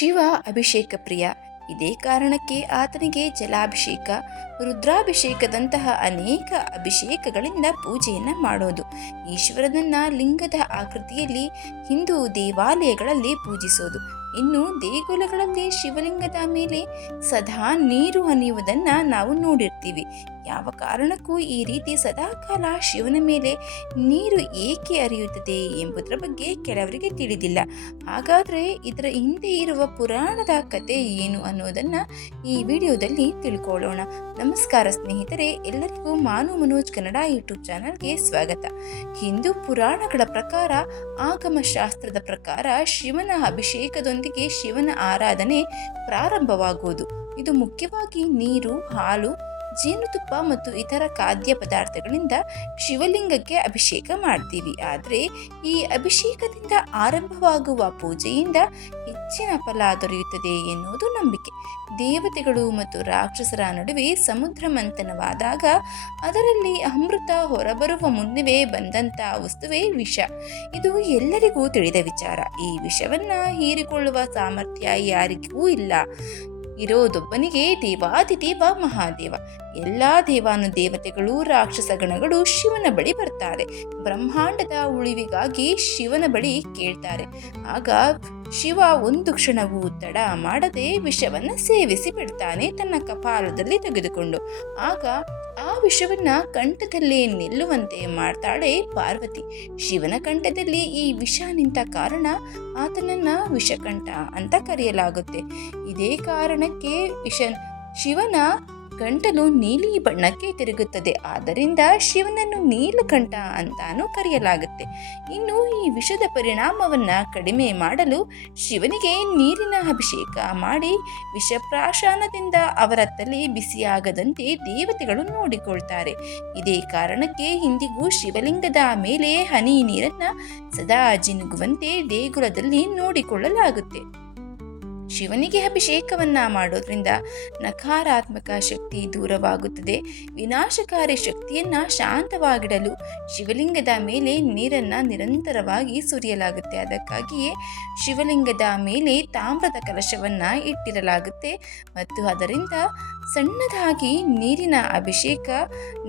ಶಿವ ಅಭಿಷೇಕ ಪ್ರಿಯ. ಇದೇ ಕಾರಣಕ್ಕೆ ಆತನಿಗೆ ಜಲಾಭಿಷೇಕ, ರುದ್ರಾಭಿಷೇಕದಂತಹ ಅನೇಕ ಅಭಿಷೇಕಗಳಿಂದ ಪೂಜೆಯನ್ನು ಮಾಡೋದು. ಈಶ್ವರನನ್ನ ಲಿಂಗದ ಆಕೃತಿಯಲ್ಲಿ ಹಿಂದೂ ದೇವಾಲಯಗಳಲ್ಲಿ ಪೂಜಿಸೋದು. ಇನ್ನು ದೇಗುಲಗಳಲ್ಲಿ ಶಿವಲಿಂಗದ ಮೇಲೆ ಸದಾ ನೀರು ಹನಿಯುವುದನ್ನು ನಾವು ನೋಡಿರ್ತೀವಿ. ಯಾವ ಕಾರಣಕ್ಕೂ ಈ ರೀತಿ ಸದಾಕಾಲ ಶಿವನ ಮೇಲೆ ನೀರು ಏಕೆ ಹರಿಯುತ್ತದೆ ಎಂಬುದರ ಬಗ್ಗೆ ಕೆಲವರಿಗೆ ತಿಳಿದಿಲ್ಲ. ಹಾಗಾದರೆ ಇದರ ಹಿಂದೆ ಇರುವ ಪುರಾಣದ ಕತೆ ಏನು ಅನ್ನೋದನ್ನು ಈ ವಿಡಿಯೋದಲ್ಲಿ ತಿಳ್ಕೊಳ್ಳೋಣ. ನಮಸ್ಕಾರ ಸ್ನೇಹಿತರೆ, ಎಲ್ಲರಿಗೂ ಮಾನು ಮನೋಜ್ ಕನ್ನಡ ಯೂಟ್ಯೂಬ್ ಚಾನಲ್ಗೆ ಸ್ವಾಗತ. ಹಿಂದೂ ಪುರಾಣಗಳ ಪ್ರಕಾರ, ಆಗಮ ಶಾಸ್ತ್ರದ ಪ್ರಕಾರ ಶಿವನ ಅಭಿಷೇಕದೊಂದಿಗೆ ಶಿವನ ಆರಾಧನೆ ಪ್ರಾರಂಭವಾಗುವುದು. ಇದು ಮುಖ್ಯವಾಗಿ ನೀರು, ಹಾಲು, ಜೇನುತುಪ್ಪ ಮತ್ತು ಇತರ ಖಾದ್ಯ ಪದಾರ್ಥಗಳಿಂದ ಶಿವಲಿಂಗಕ್ಕೆ ಅಭಿಷೇಕ ಮಾಡ್ತೀವಿ. ಆದರೆ ಈ ಅಭಿಷೇಕದಿಂದ ಆರಂಭವಾಗುವ ಪೂಜೆಯಿಂದ ಹೆಚ್ಚಿನ ಫಲ ದೊರೆಯುತ್ತದೆ ಎನ್ನುವುದು ನಂಬಿಕೆ. ದೇವತೆಗಳು ಮತ್ತು ರಾಕ್ಷಸರ ನಡುವೆ ಸಮುದ್ರ ಮಂಥನವಾದಾಗ ಅದರಲ್ಲಿ ಅಮೃತ ಹೊರಬರುವ ಮುನ್ನವೇ ಬಂದಂಥ ವಸ್ತುವೇ ವಿಷ. ಇದು ಎಲ್ಲರಿಗೂ ತಿಳಿದ ವಿಚಾರ. ಈ ವಿಷವನ್ನ ಹೀರಿಕೊಳ್ಳುವ ಸಾಮರ್ಥ್ಯ ಯಾರಿಗೂ ಇಲ್ಲ. ಇರೋದೊಬ್ಬನಿಗೆ ದೇವಾದಿದೇವ ಮಹಾದೇವ. ಎಲ್ಲ ದೇವಾನುದೇವತೆಗಳು, ರಾಕ್ಷಸ ಗಣಗಳು ಶಿವನ ಬಳಿ ಬರ್ತಾರೆ. ಬ್ರಹ್ಮಾಂಡದ ಉಳಿವಿಗಾಗಿ ಶಿವನ ಬಳಿ ಕೇಳ್ತಾರೆ. ಆಗ ಶಿವ ಒಂದು ಕ್ಷಣವೂ ತಡ ಮಾಡದೆ ವಿಷವನ್ನು ಸೇವಿಸಿ ಬಿಡ್ತಾನೆ ತನ್ನ ಕಪಾಲದಲ್ಲಿ ತೆಗೆದುಕೊಂಡು. ಆಗ ಆ ವಿಷವನ್ನ ಕಂಠದಲ್ಲೇ ನಿಲ್ಲುವಂತೆ ಮಾಡ್ತಾಳೆ ಪಾರ್ವತಿ. ಶಿವನ ಕಂಠದಲ್ಲಿ ಈ ವಿಷ ನಿಂತ ಕಾರಣ ಆತನನ್ನ ವಿಷಕಂಠ ಅಂತ ಕರೆಯಲಾಗುತ್ತೆ. ಇದೇ ಕಾರಣಕ್ಕೆ ಶಿವನ ಗಂಟಲು ನೀಲಿ ಬಣ್ಣಕ್ಕೆ ತಿರುಗುತ್ತದೆ. ಆದ್ದರಿಂದ ಶಿವನನ್ನು ನೀಲಕಂಠ ಅಂತಾನೂ ಕರೆಯಲಾಗುತ್ತೆ. ಇನ್ನು ಈ ವಿಷದ ಪರಿಣಾಮವನ್ನು ಕಡಿಮೆ ಮಾಡಲು ಶಿವನಿಗೆ ನೀರಿನ ಅಭಿಷೇಕ ಮಾಡಿ ವಿಷಪ್ರಾಶನದಿಂದ ಅವರ ತಲೆ ಬಿಸಿಯಾಗದಂತೆ ದೇವತೆಗಳು ನೋಡಿಕೊಳ್ತಾರೆ. ಇದೇ ಕಾರಣಕ್ಕೆ ಇಂದಿಗೂ ಶಿವಲಿಂಗದ ಮೇಲೆ ಹನಿ ನೀರನ್ನು ಸದಾ ಜಿನುಗುವಂತೆ ದೇಗುಲದಲ್ಲಿ ನೋಡಿಕೊಳ್ಳಲಾಗುತ್ತೆ. ಶಿವನಿಗೆ ಅಭಿಷೇಕವನ್ನ ಮಾಡೋದ್ರಿಂದ ನಕಾರಾತ್ಮಕ ಶಕ್ತಿ ದೂರವಾಗುತ್ತದೆ. ವಿನಾಶಕಾರಿ ಶಕ್ತಿಯನ್ನ ಶಾಂತವಾಗಿಡಲು ಶಿವಲಿಂಗದ ಮೇಲೆ ನೀರನ್ನು ನಿರಂತರವಾಗಿ ಸುರಿಯಲಾಗುತ್ತೆ. ಅದಕ್ಕಾಗಿಯೇ ಶಿವಲಿಂಗದ ಮೇಲೆ ತಾಮ್ರದ ಕಲಶವನ್ನ ಇಟ್ಟಿರಲಾಗುತ್ತೆ ಮತ್ತು ಅದರಿಂದ ಸಣ್ಣದಾಗಿ ನೀರಿನ ಅಭಿಷೇಕ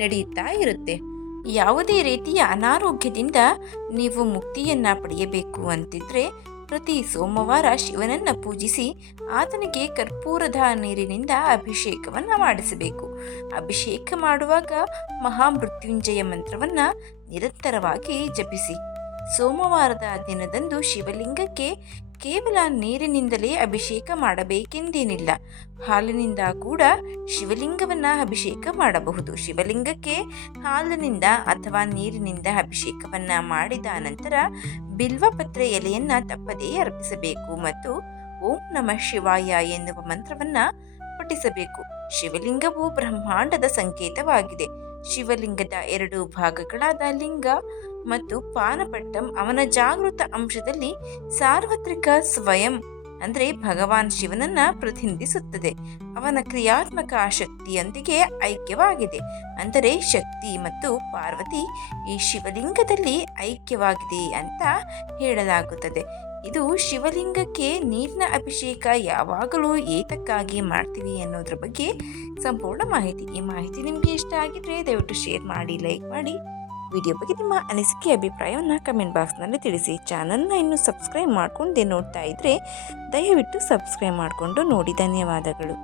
ನಡೆಯುತ್ತಾ ಇರುತ್ತೆ. ಯಾವುದೇ ರೀತಿಯ ಅನಾರೋಗ್ಯದಿಂದ ನೀವು ಮುಕ್ತಿಯನ್ನ ಪಡೆಯಬೇಕು ಅಂತಿದ್ರೆ ಪ್ರತಿ ಸೋಮವಾರ ಶಿವನನ್ನು ಪೂಜಿಸಿ ಆತನಿಗೆ ಕರ್ಪೂರದ ನೀರಿನಿಂದ ಅಭಿಷೇಕವನ್ನು ಮಾಡಿಸಬೇಕು. ಅಭಿಷೇಕ ಮಾಡುವಾಗ ಮಹಾಮೃತ್ಯುಂಜಯ ಮಂತ್ರವನ್ನು ನಿರಂತರವಾಗಿ ಜಪಿಸಿ. ಸೋಮವಾರದ ದಿನದಂದು ಶಿವಲಿಂಗಕ್ಕೆ ಕೇವಲ ನೀರಿನಿಂದಲೇ ಅಭಿಷೇಕ ಮಾಡಬೇಕೆಂದೇನಿಲ್ಲ. ಹಾಲಿನಿಂದ ಕೂಡ ಶಿವಲಿಂಗವನ್ನು ಅಭಿಷೇಕ ಮಾಡಬಹುದು. ಶಿವಲಿಂಗಕ್ಕೆ ಹಾಲಿನಿಂದ ಅಥವಾ ನೀರಿನಿಂದ ಅಭಿಷೇಕವನ್ನು ಮಾಡಿದ ನಂತರ ಬಿಲ್ವಪತ್ರೆ ಎಲೆಯನ್ನು ತಪ್ಪದೇ ಅರ್ಪಿಸಬೇಕು ಮತ್ತು ಓಂ ನಮಃ ಶಿವಾಯ ಎನ್ನುವ ಮಂತ್ರವನ್ನು ಪಠಿಸಬೇಕು. ಶಿವಲಿಂಗವು ಬ್ರಹ್ಮಾಂಡದ ಸಂಕೇತವಾಗಿದೆ. ಶಿವಲಿಂಗದ 2 ಭಾಗಗಳಾದ ಲಿಂಗ ಮತ್ತು ಪಾನಪಟ್ಟಂ ಅವನ ಜಾಗೃತ ಅಂಶದಲ್ಲಿ ಸಾರ್ವತ್ರಿಕ ಸ್ವಯಂ ಅಂದರೆ ಭಗವಾನ್ ಶಿವನನ್ನ ಪ್ರತಿನಿಧಿಸುತ್ತದೆ. ಅವನ ಕ್ರಿಯಾತ್ಮಕ ಶಕ್ತಿಯೊಂದಿಗೆ ಐಕ್ಯವಾಗಿದೆ. ಅಂದರೆ ಶಕ್ತಿ ಮತ್ತು ಪಾರ್ವತಿ ಈ ಶಿವಲಿಂಗದಲ್ಲಿ ಐಕ್ಯವಾಗಿದೆ ಅಂತ ಹೇಳಲಾಗುತ್ತದೆ. ಇದು ಶಿವಲಿಂಗಕ್ಕೆ ನೀರಿನ ಅಭಿಷೇಕ ಯಾವಾಗಲೂ ಏತಕ್ಕಾಗಿ ಮಾಡ್ತೀವಿ ಅನ್ನೋದ್ರ ಬಗ್ಗೆ ಸಂಪೂರ್ಣ ಮಾಹಿತಿ. ಈ ಮಾಹಿತಿ ನಿಮಗೆ ಇಷ್ಟ ಆಗಿದ್ರೆ ದಯವಿಟ್ಟು ಶೇರ್ ಮಾಡಿ, ಲೈಕ್ ಮಾಡಿ. ವಿಡಿಯೋ ಬಗ್ಗೆ ನಿಮ್ಮ ಅನಿಸಿಕೆ ಅಭಿಪ್ರಾಯವನ್ನು ಕಮೆಂಟ್ ಬಾಕ್ಸ್ನಲ್ಲಿ ತಿಳಿಸಿ. ಚಾನಲ್ನ ಇನ್ನೂ ಸಬ್ಸ್ಕ್ರೈಬ್ ಮಾಡ್ಕೊಂಡೆ ನೋಡ್ತಾ ಇದ್ದರೆ ದಯವಿಟ್ಟು ಸಬ್ಸ್ಕ್ರೈಬ್ ಮಾಡಿಕೊಂಡು ನೋಡಿ. ಧನ್ಯವಾದಗಳು.